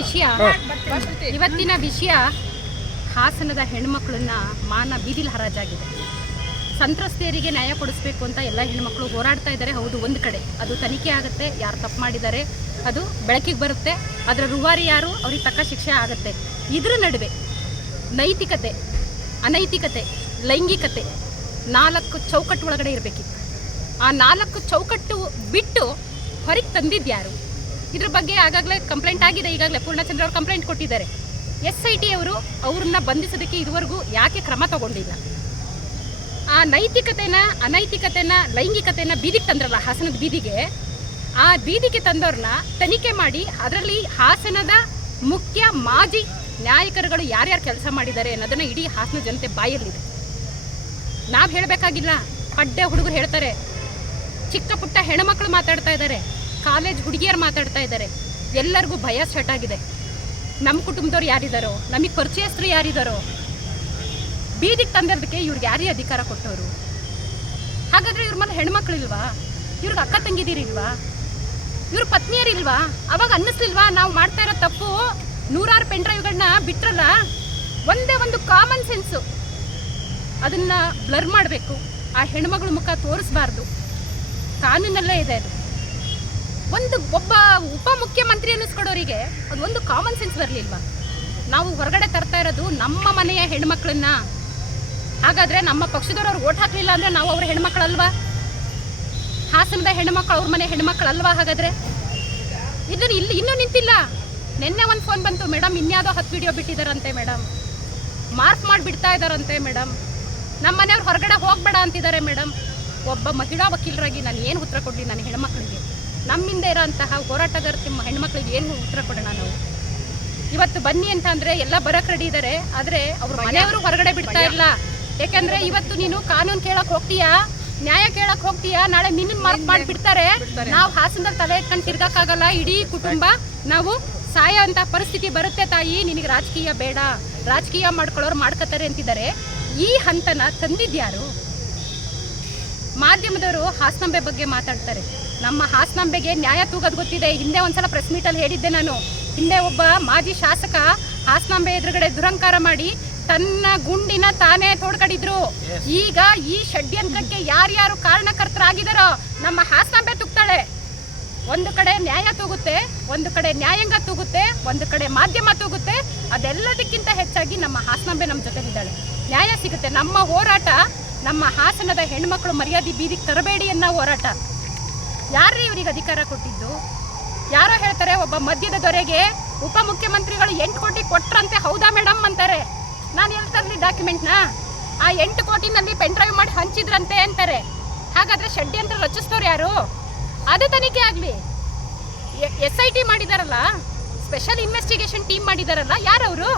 ವಿಷಯ ಇವತ್ತಿನ ವಿಷಯ ಹಾಸನದ ಹೆಣ್ಮಕ್ಳನ್ನ ಮಾನ ಬೀದಿಲ್ ಹರಾಜಾಗಿದೆ. ಸಂತ್ರಸ್ತೆಯರಿಗೆ ನ್ಯಾಯ ಕೊಡಿಸ್ಬೇಕು ಅಂತ ಎಲ್ಲ ಹೆಣ್ಮಕ್ಳು ಹೋರಾಡ್ತಾ ಇದ್ದಾರೆ. ಹೌದು ಒಂದು ಕಡೆ. ಅದು ತನಿಖೆ ಆಗುತ್ತೆ ಯಾರು ತಪ್ಪು ಮಾಡಿದ್ದಾರೆ ಅದು ಬೆಳಕಿಗೆ ಬರುತ್ತೆ. ಅದರ ರೂವಾರಿ ಯಾರು? ಅವ್ರಿಗೆ ತಕ್ಕ ಶಿಕ್ಷೆ ಆಗುತ್ತೆ. ಇದ್ರ ನಡುವೆ ನೈತಿಕತೆ ಅನೈತಿಕತೆ ಲೈಂಗಿಕತೆ ನಾಲ್ಕು ಚೌಕಟ್ಟು ಒಳಗಡೆ ಇರಬೇಕಿತ್ತು. ಆ ನಾಲ್ಕು ಚೌಕಟ್ಟು ಬಿಟ್ಟು ಹೊರಗೆ ತಂದಿದ್ಯಾರು ಇದ್ರ ಬಗ್ಗೆ ಆಗಾಗಲೇ ಕಂಪ್ಲೇಂಟ್ ಆಗಿದೆ. ಈಗಾಗಲೇ ಪೂರ್ಣಚಂದ್ರ ಅವರು ಕಂಪ್ಲೇಂಟ್ ಕೊಟ್ಟಿದ್ದಾರೆ. ಎಸ್ ಐ ಟಿ ಅವರು ಅವ್ರನ್ನ ಬಂಧಿಸೋದಕ್ಕೆ ಇದುವರೆಗೂ ಯಾಕೆ ಕ್ರಮ ತಗೊಂಡಿಲ್ಲ? ಆ ನೈತಿಕತೆನ, ಅನೈತಿಕತೆನ, ಲೈಂಗಿಕತೆನ ಬೀದಿಗೆ ತಂದ್ರಲ್ಲ ಹಾಸನದ ಬೀದಿಗೆ. ಆ ಬೀದಿಗೆ ತಂದವ್ರನ್ನ ತನಿಖೆ ಮಾಡಿ ಅದರಲ್ಲಿ ಹಾಸನದ ಮುಖ್ಯ ಮಾಜಿ ನ್ಯಾಯಕರುಗಳು ಯಾರ್ಯಾರು ಕೆಲಸ ಮಾಡಿದ್ದಾರೆ ಅನ್ನೋದನ್ನ ಇಡೀ ಹಾಸನ ಜನತೆ ಬಾಯಲ್ಲಿದೆ. ನಾವು ಹೇಳಬೇಕಾಗಿಲ್ಲ ಪಡ್ಡೆ ಹುಡುಗರು ಹೇಳ್ತಾರೆ, ಚಿಕ್ಕ ಪುಟ್ಟ ಹೆಣ್ಮಕ್ಳು ಮಾತಾಡ್ತಾ ಇದ್ದಾರೆ. ಕಾಲೇಜ್ ಹುಡುಗಿಯರು ಮಾತಾಡ್ತಾ ಇದ್ದಾರೆ. ಎಲ್ಲರಿಗೂ ಭಯ ಸ್ಟಾರ್ಟ್ ಆಗಿದೆ. ನಮ್ಮ ಕುಟುಂಬದವ್ರು ಯಾರಿದ್ದಾರೋ ನಮಗೆ ಪರಿಚಯಸ್ಥರು ಯಾರಿದ್ದಾರೋ ಬೀದಿಗೆ ತಂದಿರೋದಕ್ಕೆ ಇವ್ರಿಗೆ ಯಾರೇ ಅಧಿಕಾರ ಕೊಟ್ಟವರು? ಹಾಗಾದರೆ ಇವ್ರ ಮನೆ ಹೆಣ್ಮಕ್ಳಿಲ್ವಾ? ಇವ್ರಿಗೆ ಅಕ್ಕ ತಂಗಿದಿರಿಲ್ವಾ? ಇವ್ರ ಪತ್ನಿಯರಿಲ್ವಾ? ಅವಾಗ ಅನ್ನಿಸ್ಲಿಲ್ವಾ? ನಾವು ಮಾಡ್ತಾ ಇರೋ ತಪ್ಪು ನೂರಾರು ಪೆನ್ ಡ್ರೈವ್ಗಳನ್ನ ಬಿಟ್ರಲ್ಲ? ಒಂದೇ ಒಂದು ಕಾಮನ್ ಸೆನ್ಸು ಅದನ್ನು ಬ್ಲರ್ ಮಾಡಬೇಕು. ಆ ಹೆಣ್ಮಗಳ ಮುಖ ತೋರಿಸ್ಬಾರ್ದು. ಕಾನೂನಲ್ಲೇ ಇದೆ ಅದು. ಒಂದು ಒಬ್ಬ ಉಪ ಮುಖ್ಯಮಂತ್ರಿ ಅನ್ನಿಸ್ಕೊಡೋರಿಗೆ ಅದು ಒಂದು ಕಾಮನ್ ಸೆನ್ಸ್ ಬರಲಿಲ್ವಾ? ನಾವು ಹೊರಗಡೆ ತರ್ತಾ ಇರೋದು ನಮ್ಮ ಮನೆಯ ಹೆಣ್ಮಕ್ಳನ್ನ. ಹಾಗಾದ್ರೆ ನಮ್ಮ ಪಕ್ಷದವ್ರು ಅವ್ರು ಓಟ್ ಹಾಕ್ಲಿಲ್ಲ ಅಂದ್ರೆ ನಾವು ಅವ್ರ ಹೆಣ್ಮಕ್ಳಲ್ವಾ? ಹಾಸನದ ಹೆಣ್ಮಕ್ಳು ಅವ್ರ ಮನೆ ಹೆಣ್ಮಕ್ಳಲ್ವಾ ಹಾಗಾದ್ರೆ? ಇದನ್ನ ಇಲ್ಲಿ ಇನ್ನೂ ನಿಂತಿಲ್ಲ. ನಿನ್ನೆ ಒಂದು ಫೋನ್ ಬಂತು ಮೇಡಮ್ ಇನ್ಯಾವುದೋ ಹತ್ತು ವಿಡಿಯೋ ಬಿಟ್ಟಿದಾರಂತೆ ಮೇಡಮ್ ಮಾರ್ಕ್ ಮಾಡಿಬಿಡ್ತಾ ಇದ್ದಾರಂತೆ ಮೇಡಮ್ ನಮ್ಮ ಮನೆಯವ್ರು ಹೊರಗಡೆ ಹೋಗ್ಬೇಡ ಅಂತಿದ್ದಾರೆ ಮೇಡಮ್ ಒಬ್ಬ ಮಹಿಳಾ ವಕೀಲರಾಗಿ ನಾನು ಏನು ಉತ್ತರ ಕೊಡಲಿ ನನ್ನ ಹೆಣ್ಮಕ್ಳಿಗೆ? ನಮ್ಮಿಂದ ಇರೋಂತಹ ಹೋರಾಟಗಾರ ತಿಮ್ಮ ಹೆಣ್ಮಕ್ಳಿಗೆ ಏನು ಉತ್ತರ ಕೊಡೋಣ ನಾವು? ಇವತ್ತು ಬನ್ನಿ ಅಂತ ಅಂದ್ರೆ ಎಲ್ಲ ಬರಕ್ ರೆಡಿ ಇದ್ದಾರೆ ಆದ್ರೆ ಅವ್ರ ಮನೆಯವರು ಹೊರಗಡೆ ಬಿಡ್ತಾ ಇಲ್ಲ ಯಾಕಂದ್ರೆ ಇವತ್ತು ನೀನು ಕಾನೂನು ಕೇಳಕ್ ಹೋಗ್ತೀಯಾ? ನ್ಯಾಯ ಕೇಳಕ್ ಹೋಗ್ತೀಯಾ? ನಾಳೆ ನಿನ್ನ ಮಾರ್ಕ್ ಮಾಡಿ ಬಿಡ್ತಾರೆ. ನಾವು ಹಾಸನದಲ್ಲಿ ತಲೆ ಎತ್ಕೊಂಡು ತಿರ್ಗಕ್ಕಾಗಲ್ಲ ಇಡೀ ಕುಟುಂಬ ನಾವು ಸಾಯ ಅಂತ ಪರಿಸ್ಥಿತಿ ಬರುತ್ತೆ ತಾಯಿ ನಿನಗೆ ರಾಜಕೀಯ ಬೇಡ ರಾಜಕೀಯ ಮಾಡ್ಕೊಳ್ಳೋರು ಮಾಡ್ಕೋತಾರೆ ಅಂತಿದ್ದಾರೆ. ಈ ಹಂತನ ತಂದಿದ್ಯಾರು ಮಾಧ್ಯಮದವರು ಹಾಸನಾಂಬೆ ಬಗ್ಗೆ ಮಾತಾಡ್ತಾರೆ. ನಮ್ಮ ಹಾಸನಾಂಬೆಗೆ ನ್ಯಾಯ ತೂಗೋದು ಗೊತ್ತಿದೆ. ಹಿಂದೆ ಒಂದ್ಸಲ ಪ್ರೆಸ್ ಮೀಟಲ್ಲಿ ಹೇಳಿದ್ದೆ ನಾನು. ಹಿಂದೆ ಒಬ್ಬ ಮಾಜಿ ಶಾಸಕ ಹಾಸನಾಂಬೆ ಎದುರುಗಡೆ ದುರಂಕಾರ ಮಾಡಿ ತನ್ನ ಗುಂಡಿನ ತಾನೇ ತೋಡ್ಕಡಿದ್ರು. ಈಗ ಈ ಷಡ್ಯಂತ್ರಕ್ಕೆ ಯಾರ್ಯಾರು ಕಾರಣಕರ್ತರಾಗಿದಾರೋ ನಮ್ಮ ಹಾಸನಾಂಬೆ ತುಕ್ತಾಳೆ. ಒಂದು ಕಡೆ ನ್ಯಾಯ ತೂಗುತ್ತೆ, ಒಂದು ಕಡೆ ನ್ಯಾಯಾಂಗ ತೂಗುತ್ತೆ, ಒಂದು ಕಡೆ ಮಾಧ್ಯಮ ತೂಗುತ್ತೆ. ಅದೆಲ್ಲದಕ್ಕಿಂತ ಹೆಚ್ಚಾಗಿ ನಮ್ಮ ಹಾಸನಾಂಬೆ ನಮ್ಮ ಜೊತೆಲಿದ್ದಾಳೆ. ನ್ಯಾಯ ಸಿಗುತ್ತೆ. ನಮ್ಮ ಹೋರಾಟ, ನಮ್ಮ ಹಾಸನದ ಹೆಣ್ಮಕ್ಳು ಮರ್ಯಾದೆ ಬೀದಿಗೆ ತರಬೇಡಿ ಅನ್ನೋ ಹೋರಾಟ. ಯಾರು ಇವ್ರಿಗೆ ಅಧಿಕಾರ ಕೊಟ್ಟಿದ್ದು? ಯಾರೋ ಹೇಳ್ತಾರೆ, ಒಬ್ಬ ಮದ್ಯದ ದೊರೆಗೆ ಉಪಮುಖ್ಯಮಂತ್ರಿಗಳು ಎಂಟು ಕೋಟಿ ಕೊಟ್ರಂತೆ ಹೌದಾ ಮೇಡಮ್ ಅಂತಾರೆ. ನಾನು ಎಲ್ಲಿ ತರಲಿ ಡಾಕ್ಯುಮೆಂಟ್ನ ಆ ಎಂಟು ಕೋಟಿನಲ್ಲಿ ಪೆನ್ ಡ್ರೈವ್ ಮಾಡಿ ಹಂಚಿದ್ರಂತೆ ಅಂತಾರೆ. ಹಾಗಾದ್ರೆ ಷಡ್ಯಂತ್ರ ರಚಿಸ್ತವ್ರು ಯಾರು? ಅದು ತನಿಖೆ ಆಗಲಿ. ಎಸ್ ಐ ಟಿ ಮಾಡಿದಾರಲ್ಲ ಸ್ಪೆಷಲ್ ಇನ್ವೆಸ್ಟಿಗೇಷನ್ ಟೀಮ್ ಮಾಡಿದಾರಲ್ಲ ಯಾರವರು?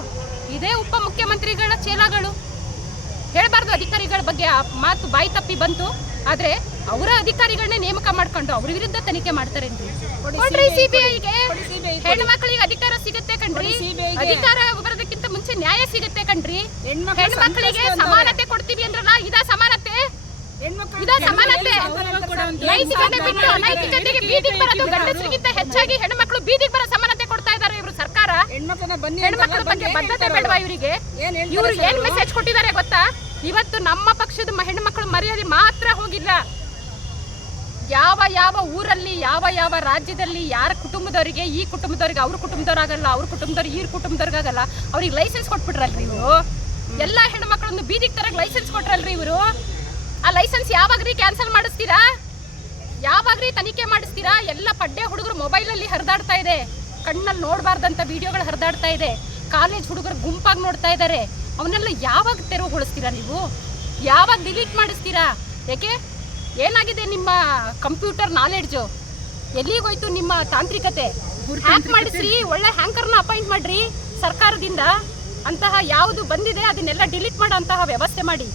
ಇದೇ ಉಪ ಮುಖ್ಯಮಂತ್ರಿಗಳ ಚೇಲಾಗಳು. ಹೇಳಬಾರ್ದು ಅಧಿಕಾರಿಗಳ ಬಗ್ಗೆ ಆ ಮಾತು ಬಾಯಿ ತಪ್ಪಿ ಬಂತು. ಆದ್ರೆ ಅವರ ಅಧಿಕಾರಿಗಳನ್ನೇ ನೇಮಕ ಮಾಡ್ಕೊಂಡು ಅವ್ರ ವಿರುದ್ಧ ತನಿಖೆ ಮಾಡ್ತಾರೆ ಸಿಬಿಐಗೆ. ಹೆಣ್ಮಕ್ಳಿಗೆ ಅಧಿಕಾರ ಸಿಗುತ್ತೆ ಕಣ್ರಿ. ಅಧಿಕಾರ ಬರೋದಕ್ಕಿಂತ ಮುಂಚೆ ನ್ಯಾಯ ಸಿಗುತ್ತೆ ಕಣ್ರಿ. ಹೆಣ್ಮಕ್ಳಿಗೆ ಸಮಾನತೆ ಕೊಡ್ತೀವಿ ಅಂದ್ರಲ್ಲ ಇದ ಸಮಾನತೆ? ಇದಾ ಸಮಾನತೆ. ನೈತಿಕತೆ ಬಿಟ್ಟು ಬೀದಿಗೆ ಬರೋದು ಗಂಡಸರಿಗಿಂತ ಹೆಚ್ಚಾಗಿ ಹೆಣ್ಮಕ್ಳು ಬೀದಿಗೆ ಬರೋ ಸಮಾನತೆ ಕೊಡ್ತಾ ಇದ್ದಾರೆ ಇವರು ಸರ್ಕಾರ. ಹೆಣ್ಮಕ್ಳು ಬಗ್ಗೆ ಬದ್ಧತೆ ಬೇಡವಾ ಇವರಿಗೆ? ಇವರು ಏನ್ ಮೆಸೇಜ್ ಕೊಟ್ಟಿದ್ದಾರೆ ಗೊತ್ತಾ? ಇವತ್ತು ನಮ್ಮ ಪಕ್ಷದ ಹೆಣ್ಮಕ್ಳು ಮರ್ಯಾದೆ ಮಾತ್ರ ಹೋಗಿಲ್ಲ. ಯಾವ ಯಾವ ಊರಲ್ಲಿ ಯಾವ ಯಾವ ರಾಜ್ಯದಲ್ಲಿ ಯಾರ ಕುಟುಂಬದವರಿಗೆ ಈ ಕುಟುಂಬದವ್ರಿಗೆ ಅವ್ರ ಕುಟುಂಬದವ್ರಾಗಲ್ಲ ಅವ್ರ ಕುಟುಂಬದವ್ರಿಗೆ ಈ ಕುಟುಂಬದವ್ರಿಗಾಗಲ್ಲ ಅವ್ರಿಗೆ ಲೈಸೆನ್ಸ್ ಕೊಟ್ಬಿಟ್ರಲ್ರಿ ಇವರು? ಎಲ್ಲಾ ಹೆಣ್ಮಕ್ಳನ್ನು ಬೀದಿಗೆ ತರಕ್ಕೆ ಲೈಸೆನ್ಸ್ ಕೊಟ್ರಲ್ರಿ ಇವರು? ಆ ಲೈಸೆನ್ಸ್ ಯಾವಾಗ್ರಿ ಕ್ಯಾನ್ಸಲ್ ಮಾಡಿಸ್ತೀರಾ? ಯಾವಾಗ್ರಿ ತನಿಖೆ ಮಾಡಿಸ್ತೀರಾ? ಎಲ್ಲ ಪಡ್ಡೆ ಹುಡುಗರು ಮೊಬೈಲಲ್ಲಿ ಹರಿದಾಡ್ತಾ ಇದೆ. ಕಣ್ಣಲ್ಲಿ ನೋಡಬಾರ್ದಂತ ವಿಡಿಯೋಗಳು ಹರಿದಾಡ್ತಾ ಇದೆ. ಕಾಲೇಜ್ ಹುಡುಗರು ಗುಂಪಾಗಿ ನೋಡ್ತಾ ಇದ್ದಾರೆ ಅವನ್ನೆಲ್ಲ ಯಾವಾಗ ತೆರವುಗೊಳಿಸ್ತೀರಾ ನೀವು? ಯಾವಾಗ ಡಿಲೀಟ್ ಮಾಡಿಸ್ತೀರಾ? ಯಾಕೆ ಏನಾಗಿದೆ ನಿಮ್ಮ ಕಂಪ್ಯೂಟರ್ ನಾಲೆಡ್ಜು? ಎಲ್ಲಿಗೋಯ್ತು ನಿಮ್ಮ ತಾಂತ್ರಿಕತೆ? ಹ್ಯಾಕ್ ಮಾಡಿಸ್ರಿ ಒಳ್ಳೆ ಹ್ಯಾಂಕರ್ನ ಅಪಾಯಿಂಟ್ ಮಾಡ್ರಿ ಸರ್ಕಾರದಿಂದ. ಅಂತಹ ಯಾವುದು ಬಂದಿದೆ ಅದನ್ನೆಲ್ಲ ಡಿಲೀಟ್ ಮಾಡೋ ಅಂತಹ ವ್ಯವಸ್ಥೆ ಮಾಡಿ.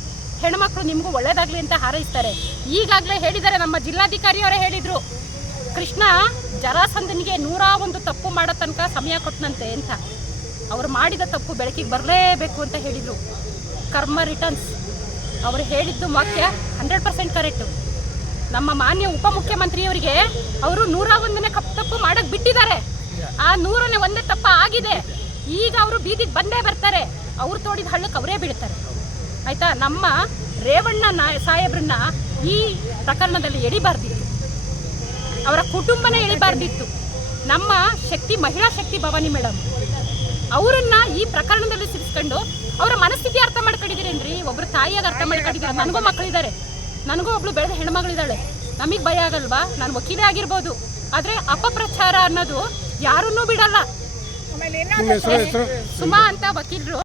ಹೆಣ್ಮಕ್ಳು ನಿಮಗೂ ಒಳ್ಳೇದಾಗ್ಲಿ ಅಂತ ಹಾರೈಸ್ತಾರೆ. ಈಗಾಗಲೇ ಹೇಳಿದ್ದಾರೆ, ನಮ್ಮ ಜಿಲ್ಲಾಧಿಕಾರಿಯವರೇ ಹೇಳಿದರು. ಕೃಷ್ಣ ಜರಾಸಂಧನಿಗೆ ನೂರ ಒಂದು ತಪ್ಪು ಮಾಡೋ ತನಕ ಸಮಯ ಕೊಟ್ಟನಂತೆ ಅಂತ. ಅವರು ಮಾಡಿದ ತಪ್ಪು ಬೆಳಕಿಗೆ ಬರಲೇಬೇಕು ಅಂತ ಹೇಳಿದರು. ಕರ್ಮ ರಿಟರ್ನ್ಸ್. ಅವರು ಹೇಳಿದ್ದು ವಾಕ್ಯ ಹಂಡ್ರೆಡ್ ಪರ್ಸೆಂಟ್ ಕರೆಕ್ಟು. ನಮ್ಮ ಮಾನ್ಯ ಉಪಮುಖ್ಯಮಂತ್ರಿಯವರಿಗೆ ಅವರು ನೂರ ಒಂದನೇ ಕಪ್ ತಪ್ಪು ಮಾಡಕ್ಕೆ ಬಿಟ್ಟಿದ್ದಾರೆ. ಆ ನೂರನೇ ಒಂದೇ ತಪ್ಪ ಆಗಿದೆ. ಈಗ ಅವರು ಬೀದಿಗೆ ಬಂದೇ ಬರ್ತಾರೆ. ಅವ್ರು ತೋಡಿದ ಹಳ್ಳಕ್ಕೆ ಅವರೇ ಬೀಳ್ತಾರೆ. ಆಯ್ತಾ? ನಮ್ಮ ರೇವಣ್ಣ ಸಾಹೇಬ್ರನ್ನ ಈ ಪ್ರಕರಣದಲ್ಲಿ ಎಳಿಬಾರ್ದಿತ್ತು. ಅವರ ಕುಟುಂಬನೇ ಎಳಿಬಾರ್ದಿತ್ತು. ನಮ್ಮ ಶಕ್ತಿ ಮಹಿಳಾ ಶಕ್ತಿ ಭವಾನಿ ಮೇಡಮ್ ಅವರನ್ನ ಈ ಪ್ರಕರಣದಲ್ಲಿ ಸಿರಿಸ್ಕೊಂಡು ಅವರ ಮನಸ್ಥಿತಿ ಅರ್ಥ ಮಾಡ್ಕೊಂಡಿದ್ದೀರೇನ್ರಿ ಒಬ್ರು ತಾಯಿಯಾಗಿ ಅರ್ಥ ಮಾಡ್ಕೊಂಡಿದ್ದೀರ? ನನಗೂ ಮಕ್ಕಳಿದ್ದಾರೆ. ನನಗೂ ಒಬ್ಳು ಬೆಳೆದ ಹೆಣ್ಮಗಳಿದ್ದಾಳೆ. ನಮಗೆ ಭಯ ಆಗಲ್ವಾ? ನಾನು ವಕೀಲೇ ಆಗಿರ್ಬೋದು. ಆದರೆ ಅಪಪ್ರಚಾರ ಅನ್ನೋದು ಯಾರನ್ನೂ ಬಿಡಲ್ಲ. ಸುಮಾ ಅಂತ ವಕೀಲರು.